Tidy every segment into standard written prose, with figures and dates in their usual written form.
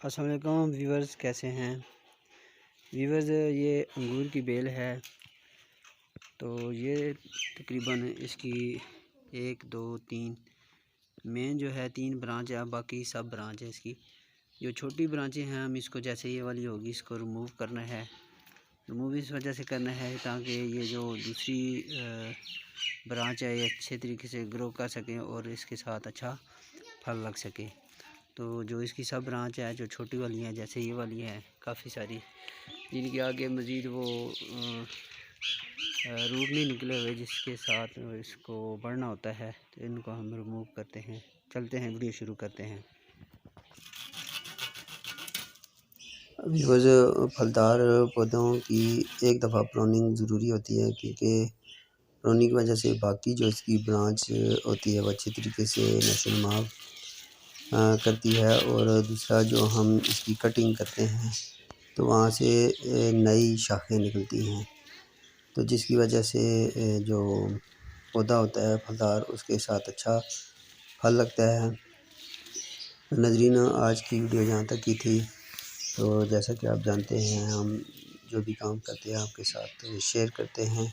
अस्सलाम वालेकुम व्यूवर्स, कैसे हैं व्यूवर्स। ये अंगूर की बेल है। तो ये तकरीबन इसकी 1 2 3 मेन जो है 3 ब्रांच है, बाकी सब ब्रांच है इसकी। जो छोटी ब्रांचें हैं हम इसको, जैसे ये वाली होगी, इसको रिमूव करना है। रिमूव इस वजह से करना है ताकि ये जो दूसरी ब्रांच है ये अच्छे तरीके से ग्रो कर सकें और इसके साथ अच्छा फल लग सके। तो जो इसकी सब ब्रांच है, जो छोटी वाली हैं, जैसे ये वाली हैं काफ़ी सारी, जिनके आगे मज़ीद वो रूट नहीं निकले हुए जिसके साथ इसको बढ़ना होता है, तो इनको हम रिमूव करते हैं। चलते हैं, वीडियो शुरू करते हैं। व्यूअर्स, फलदार पौधों की एक दफ़ा प्रूनिंग ज़रूरी होती है, क्योंकि प्रूनिंग की वजह से बाकी जो इसकी ब्रांच होती है वो अच्छी तरीके से नशोनुमा करती है। और दूसरा, जो हम इसकी कटिंग करते हैं तो वहाँ से नई शाखें निकलती हैं, तो जिसकी वजह से जो पौधा होता है फलदार, उसके साथ अच्छा फल लगता है। नाज़रीन, आज की वीडियो यहाँ तक की थी। तो जैसा कि आप जानते हैं, हम जो भी काम करते हैं आपके साथ शेयर करते हैं।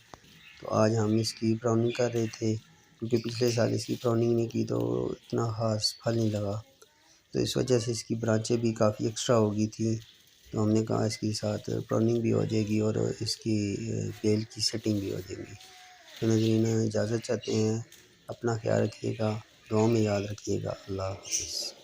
तो आज हम इसकी प्रूनिंग कर रहे थे, क्योंकि पिछले साल इसकी प्रूनिंग नहीं की तो इतना ख़ास फल नहीं लगा। तो इस वजह से इसकी ब्रांचें भी काफ़ी एक्स्ट्रा हो गई थी। तो हमने कहा इसके साथ प्रूनिंग भी हो जाएगी और इसकी बेल की सेटिंग भी हो जाएगी। तो नाज़रीन, इजाज़त चाहते हैं। अपना ख्याल रखिएगा, दुआ में याद रखिएगा। अल्लाह हाफ़िज़।